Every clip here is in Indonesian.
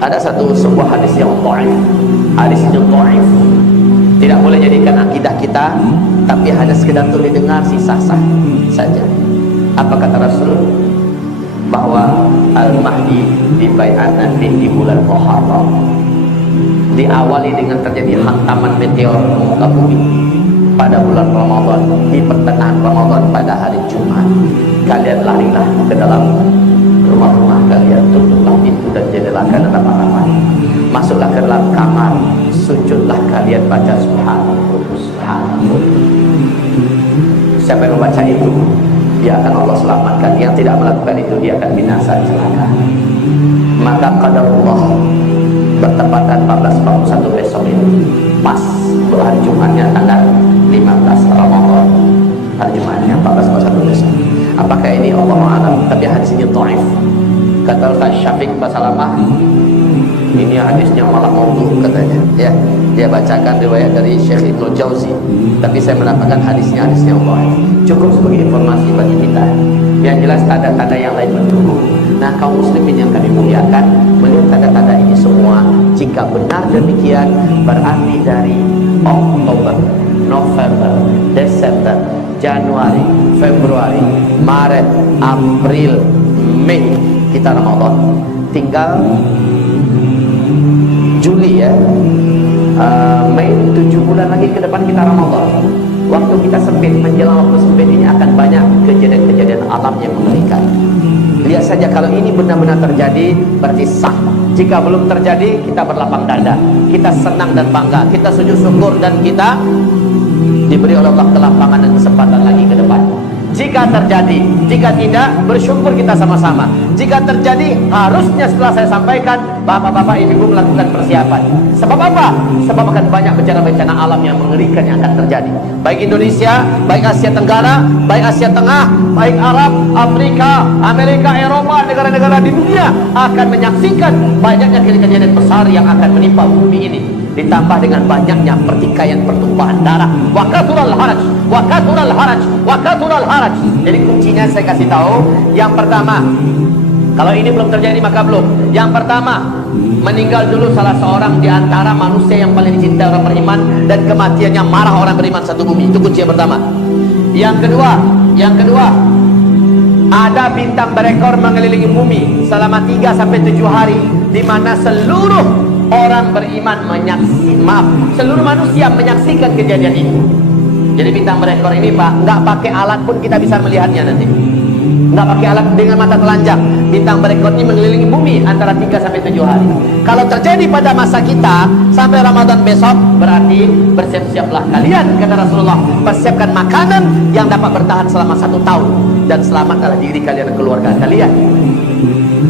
Ada sebuah hadis yang dhaif. Hadisnya dhaif. Tidak boleh jadikan akidah kita, tapi hanya sekedar untuk didengar sah-sah saja. Apa kata Rasul? Bahwa Al-Mahdi dibaiat nanti di bulan Muharram. Diawali dengan terjadi hantaman meteor ke muka bumi pada bulan Ramadan, di pertengahan Ramadan pada hari Jumat. Kalian larilah ke dalam rumah-rumah kalian, tutuplah pintu dan jendela kalian rapat-rapat. Masuklah ke dalam kamar, sujudlah kalian baca subhanallah, subhanallah. Siapa yang membaca itu, dia akan Allah selamatkan. Yang tidak melakukan itu, dia akan binasa celaka. Maka qadarullah bertepatan 1441 besok ini, pas hari Jumatnya tanggal 15 Ramadan, hari Jumatnya 1441 besok. Apakah ini Allah Alam? Tapi hadis ini dhaif. Kata Ustaz Syafiq Basalamah, ini hadisnya malah maudhu katanya. Ya, dia bacakan riwayat dari Syekh Ibnu Jauzi, tapi saya mendapatkan hadisnya dhaif. Cukup sebagai informasi bagi kita. Yang jelas tanda-tanda yang lain mendukung. Nah, kaum muslimin yang kami muliakan, melihat tanda-tanda ini semua, jika benar demikian, berarti dari Oktober, November, Desember, Januari, Februari, Maret, April, Mei kita Ramadan. Tinggal Juli ya, Mei, 7 bulan lagi ke depan kita Ramadan. Waktu kita sempit, menjelang waktu sempit ini akan banyak kejadian-kejadian alam yang mengerikan. Lihat saja, kalau ini benar-benar terjadi, berarti sah. Jika belum terjadi, kita berlapang dada, kita senang dan bangga, kita sujud syukur, dan kita diberi oleh Allah kelapangan dan kesempatan lagi ke depan. Jika terjadi, jika tidak, bersyukur kita sama-sama. Jika terjadi, harusnya setelah saya sampaikan, bapak-bapak ibu melakukan persiapan. Sebab apa? Sebab akan banyak bencana-bencana alam yang mengerikan yang akan terjadi. Baik Indonesia, baik Asia Tenggara, baik Asia Tengah, baik Arab, Afrika, Amerika, Eropa, negara-negara di dunia akan menyaksikan banyaknya kejadian besar yang akan menimpa bumi ini. Ditambah dengan banyaknya pertikaian, pertumpahan darah, wa kathural haraj, wa kathural haraj, wa kathural haraj. Jadi kuncinya saya kasih tahu, yang pertama, kalau ini belum terjadi maka belum. Yang pertama, meninggal dulu salah seorang di antara manusia yang paling dicintai orang beriman, dan kematiannya marah orang beriman satu bumi. Itu kunci yang pertama. Yang kedua, ada bintang berekor mengelilingi bumi selama 3 sampai 7 hari, di mana seluruh orang beriman seluruh manusia menyaksikan kejadian itu. Jadi bintang berekor ini Pak, nggak pakai alat pun kita bisa melihatnya nanti. Nggak pakai alat, dengan mata telanjang. Bintang berekor ini mengelilingi bumi antara 3 sampai 7 hari. Kalau terjadi pada masa kita sampai Ramadan besok, berarti bersiap-siaplah kalian, kata Rasulullah. Persiapkan makanan yang dapat bertahan selama 1 tahun, dan selamatlah diri kalian dan keluarga kalian.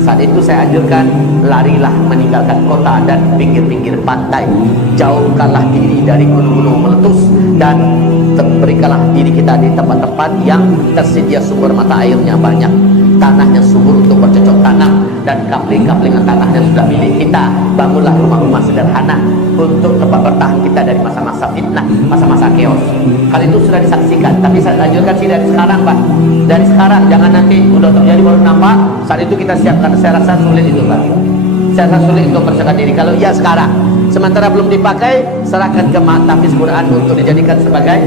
Saat itu saya anjurkan, larilah meninggalkan kota dan pinggir-pinggir pantai. Jauhkanlah diri dari gunung-gunung meletus, dan berikanlah diri kita di tempat-tempat yang tersedia sumber mata airnya banyak, tanahnya subur untuk bercocok tanam, dan kapling-kaplingan tanahnya sudah milik kita. Bangunlah rumah-rumah sederhana untuk tempat bertahan kita dari masa-masa fitnah, masa-masa chaos. Hal itu sudah disaksikan, tapi saya anjurkan sih dari sekarang Pak. Dari sekarang, jangan nanti udah terjadi baru nampak. Saat itu kita siapkan. Saya rasa sulit itu Pak. Saya rasa sulit untuk persiapkan diri. Kalau iya sekarang, sementara belum dipakai, serahkan ke Tahfiz Quran untuk dijadikan sebagai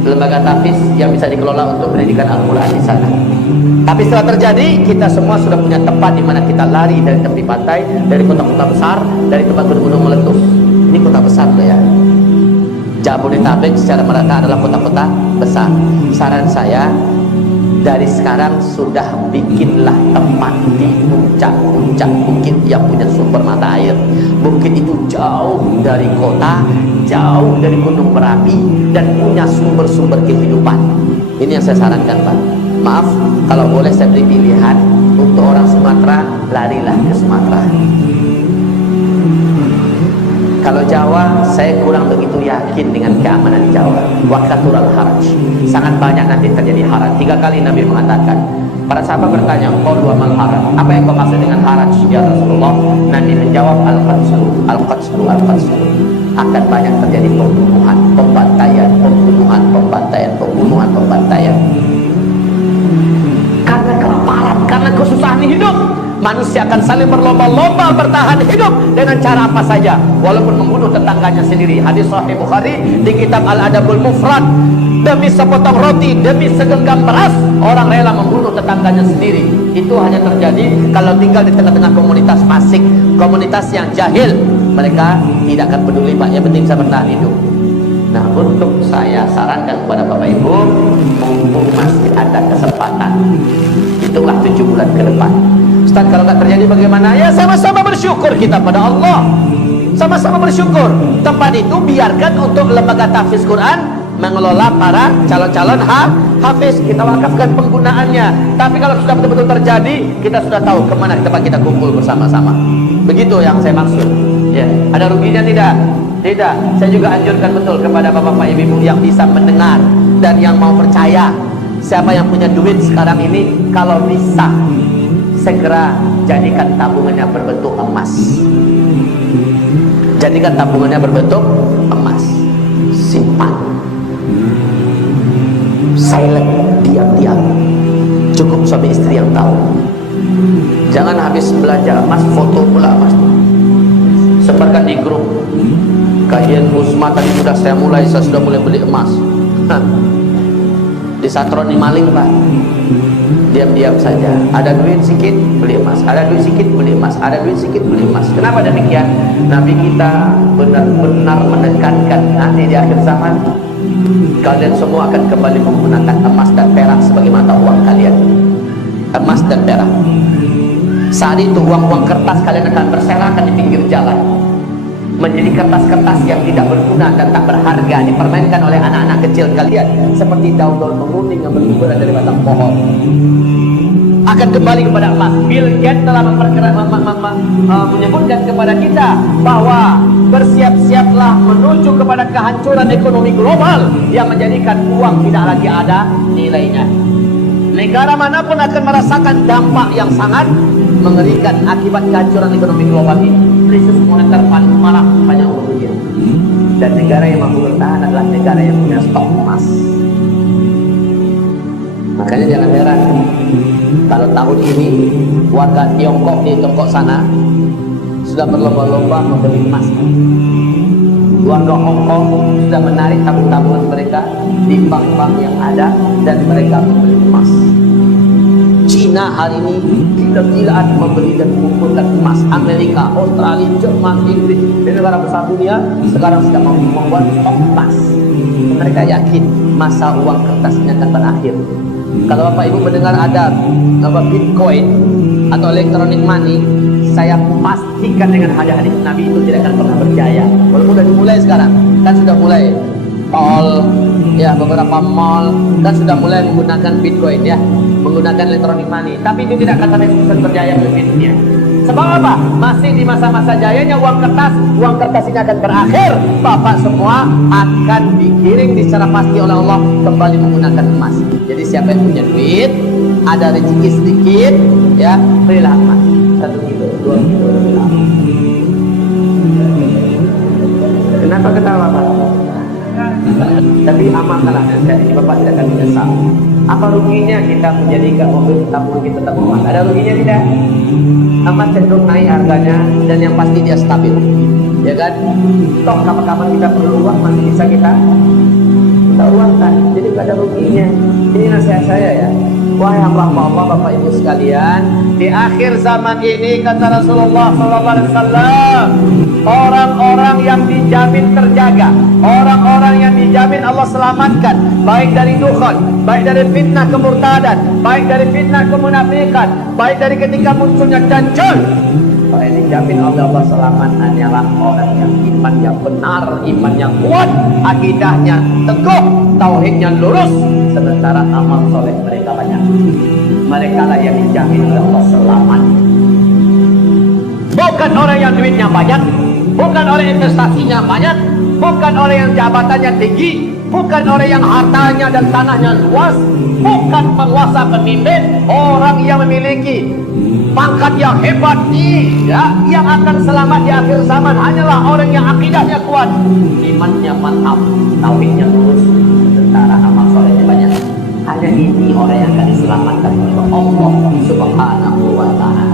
lembaga tahfiz yang bisa dikelola untuk pendidikan Al-Quran di sana. Tapi setelah terjadi, kita semua sudah punya tempat di mana kita lari dari tepi pantai, dari kota-kota besar, dari tempat gunung-gunung meletus. Ini kota besar loh ya. Jabodetabek secara merata adalah kota-kota besar. Saran saya, dari sekarang sudah bikinlah tempat di puncak-puncak bukit yang punya sumber mata air. Bukit itu jauh dari kota, jauh dari gunung berapi, dan punya sumber-sumber kehidupan. Ini yang saya sarankan Pak. Maaf kalau boleh saya beri pilihan, untuk orang Sumatera, larilah ke Sumatera. Kalau Jawa, saya kurang begitu yakin dengan keamanan Jawa. Waqatul haraj, sangat banyak nanti terjadi haraj. 3 kali Nabi mengatakan. Para sahabat bertanya, qalu wa mal haraj? Apa yang kau maksud dengan haraj ya Rasulullah? Nabi menjawab, al-qatlu, al-qatlu, al-qatlu. Akan banyak terjadi pembunuhan, pembantaian, pembunuhan, pembantaian, pembunuhan, pembantaian. Karena kelaparan karena kesusahan hidup. Manusia akan saling berlomba-lomba bertahan hidup dengan cara apa saja, walaupun membunuh tetangganya sendiri. Hadis Sahih Bukhari di kitab Al-Adabul Mufrad. Demi sepotong roti, demi segenggam beras, orang rela membunuh tetangganya sendiri. Itu hanya terjadi kalau tinggal di tengah-tengah komunitas fasik, komunitas yang jahil. Mereka tidak akan peduli, Pak, yang penting bisa bertahan hidup. Nah, untuk saya sarankan kepada Bapak Ibu, mumpung masih ada kesempatan, itulah 7 bulan ke depan. Ustaz, kalau nggak terjadi bagaimana? Ya sama-sama bersyukur kita pada Allah. Sama-sama bersyukur. Tempat itu biarkan untuk lembaga tahfiz Quran mengelola para calon-calon hafiz. Kita wakafkan penggunaannya. Tapi kalau sudah betul-betul terjadi, kita sudah tahu kemana tempat kita kumpul bersama-sama. Begitu yang saya maksud. Ya, ada ruginya tidak? Tidak. Saya juga anjurkan betul kepada bapak-bapak ibu-ibu yang bisa mendengar dan yang mau percaya. Siapa yang punya duit sekarang ini, kalau bisa segera jadikan tabungannya berbentuk emas. Jadikan tabungannya berbentuk emas. Simpan. Silent, diam-diam. Cukup suami istri yang tahu. Jangan habis belanja emas, foto pula emas. Sebarkan di grup. Kajian Usma tadi saya sudah mulai beli emas. Disatroni maling, Pak. Diam-diam saja. Ada duit sedikit beli emas, ada duit sedikit beli emas, ada duit sedikit beli emas. Kenapa demikian? Nabi kita benar-benar menekankan nanti di akhir zaman kalian semua akan kembali menggunakan emas dan perak sebagai mata uang kalian. Emas dan perak. Saat itu uang-uang kertas kalian akan berserakan di pinggir jalan, menjadi kertas-kertas yang tidak berguna dan tak berharga, dipermainkan oleh anak-anak kecil kalian seperti daun-daun menguning yang berguguran dari batang pohon. Akan kembali kepada emas. Bill Gates telah menyebutkan kepada kita bahwa bersiap-siaplah menuju kepada kehancuran ekonomi global yang menjadikan uang tidak lagi ada nilainya. Negara manapun akan merasakan dampak yang sangat mengerikan akibat kehancuran ekonomi global ini. Krisis moneter paling parah banyak dunia. Dan negara yang mampu bertahan adalah negara yang punya stok emas. Makanya jangan heran kalau tahun ini warga Tiongkok di Tiongkok sana sudah berlomba-lomba membeli emas. Warga Hong Kong sudah menarik tabung-tabungan mereka di bank-bank yang ada dan mereka membeli emas. Cina hari ini gila-gilaan membeli dan mengumpulkan emas. Amerika, Australia, Jerman, Inggris, dan negara besar dunia sekarang sedang membuat stok emas. Mereka yakin masa uang kertas ini akan berakhir. Kalau Bapak Ibu mendengar ada Bitcoin atau electronic money, saya pastikan dengan hadis-hadis Nabi itu tidak akan pernah berjaya. Walaupun sudah dimulai sekarang, kan sudah mulai mall, ya beberapa mall kan sudah mulai menggunakan Bitcoin, ya, menggunakan electronic money. Tapi itu tidak akan sampai berjaya dunia. Sebab apa? Masih di masa-masa jayanya uang kertas ini akan berakhir. Bapak semua akan digiring secara pasti oleh Allah kembali menggunakan emas. Jadi siapa yang punya duit, ada rezeki sedikit, ya belilah emas. 1 kilo, 2 kilo. Kenapa ketawa, Pak? Tapi amalkanlah sekali, Bapak tidak akan menyesal. Apa ruginya kita menjadikan mobil tabung kita tabung emas? Ada ruginya tidak? Emas cenderung naik harganya dan yang pasti dia stabil, ya kan? Toh kapan-kapan kita perlu uang masih bisa kita uangkan, jadi gak ada ruginya. Ini nasihat saya, ya. Wahai hamba Allah, Bapak Ibu sekalian, di akhir zaman ini kata Rasulullah SAW, orang-orang yang dijamin terjaga, orang-orang yang dijamin Allah selamatkan, baik dari dukhon, baik dari fitnah kemurtadan, baik dari fitnah kemunafikan, baik dari ketika munculnya Dajjal, orang yang dijamin oleh Allah selamat hanyalah orang yang imannya benar, imannya kuat, akidahnya teguh, tauhidnya lurus, sementara amal soleh mereka banyak. Mereka lah yang dijamin oleh Allah selamat. Bukan orang yang duitnya banyak, bukan orang yang investasinya banyak, bukan orang yang jabatannya tinggi, bukan orang yang hartanya dan tanahnya luas, bukan penguasa pemimpin, orang yang memiliki pangkat yang hebat, ya, yang akan selamat di akhir zaman hanyalah orang yang akidahnya kuat, imannya mantap, tauhidnya lurus, sementara amal solehnya banyak. hanya ini orang yang akan diselamatkan oleh Allah Subhanahu wa ta'ala.